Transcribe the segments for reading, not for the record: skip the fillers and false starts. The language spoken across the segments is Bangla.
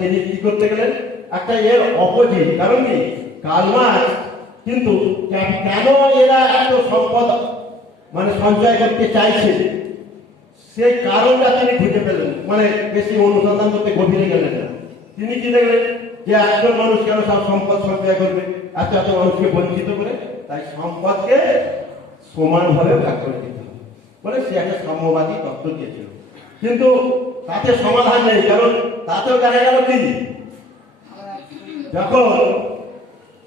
তিনি কি করতে গেলেন একটা এর অপোজিট, কারণ কি কার্ল মার্কস কিন্তু কেন এরা এত সম্পদ মানে সঞ্চয় করতে চাইছে সেই কারণটা তিনি খুঁজে পেলেন, মানে বেশি অনুসন্ধান করতে গভীরে গেলেন না। তিনি কি দেখলেন যে একজন মানুষ কেন সব সম্পদ সঞ্চয় করবে, এত এত মানুষকে বঞ্চিত করে, তাই সম্পদকে সমানভাবে ভাগ করে দিতে হবে বলে সে একটা সাম্যবাদী তত্ত্ব দিয়েছিল। কিন্তু তাতে সমাধান নেই, কারণ তাতেও দেখা গেল কি যখন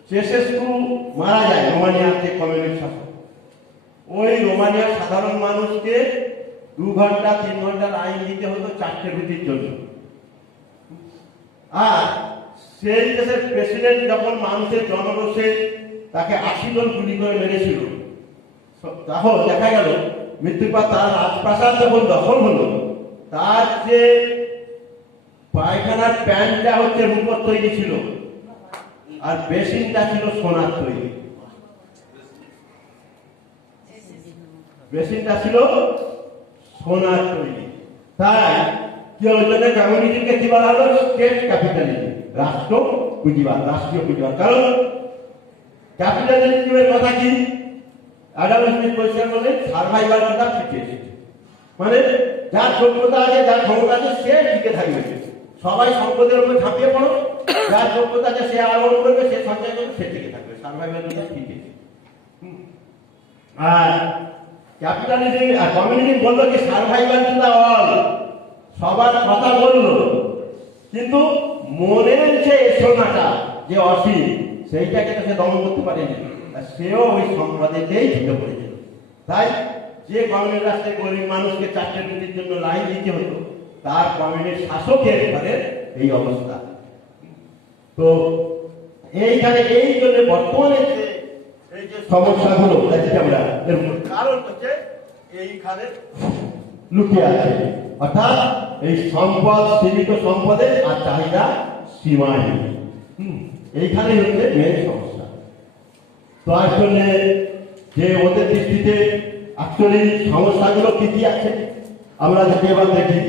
চেসেস্কু মারা যায়, রোমানিয়ার যে কমিউনিস্ট শাসক, ওই রোমানিয়ার সাধারণ মানুষকে 2 ঘন্টা 3 ঘন্টার আইন দিতে হতো 4টে রুটির জন্য। আর সেই দেশের প্রেসিডেন্ট যখন মানুষের জনরোষে তাকে 80 জন গুলি করে মেরেছিল, তখন দেখা গেল মৃত্যুর পর তার রাজপ্রাসাদ যখন দখল হলো, তার যে পায়খানার প্যান্টটা হচ্ছে রূপোর তৈরি ছিল আর বেসিনটা ছিল সোনার তৈরি। বেসিনটা ছিল সোনার তৈরি। তাই কি হলো, কমিউনিটিকে কি বলা হলো? স্টেট ক্যাপিটালিজম, রাষ্ট্র পুঁজিবাদ, রাষ্ট্রীয় পুঁজিবাদ। কারণ ক্যাপিটালিজমের কথা কি অ্যাডাম স্মিথ পরিষ্কার বলে, সার্ভাইভাল অফ দ্য ফিটেস্ট, মানে যার যোগ্যতা আছে, যার ক্ষমতা আছে সে টিকে থাকবে। সবাই সম্পদের উপর ঝাঁপিয়ে পড়ো, যার যোগ্যতা আছে সে আহরণ করবে, সে সঞ্চয় করবে, সে টিকে থাকবে। Survival of the fittest. আর ক্যাপিটালিজম আর কমিউনিজম বললো কি সার্ভাইভাল টু দ্য অল, সবার কথা বললো, কিন্তু মনের যে সোনাটা যে অসীম, সেইটাকে তো সে দমন করতে পারেনি, সেও ওই সম্পদেতেই ঢুকে পড়েছিল। তাই যে কমিউনিস্ট রাষ্ট্রে গরিব মানুষকে 4টে রুটির জন্য লাইন দিতে হতো, তার কমিউনিস্ট শাসকের ঘরে এই অবস্থা। তো এইখানে এই জন্য বর্তমানে এই যে সমস্যাগুলো দেখছি আমরা, এর কারণ হচ্ছে এইখানে লুকিয়ে আছে, অর্থাৎ এই সম্পদ, সীমিত সম্পদের আর চাহিদা সীমাহীন, এইখানেই হচ্ছে মেন সমস্যা। তার জন্য যে ওদের দৃষ্টিতে অ্যাকচুয়ালি সমস্যাগুলো কি কি আছে আমরা যদি এবার দেখি,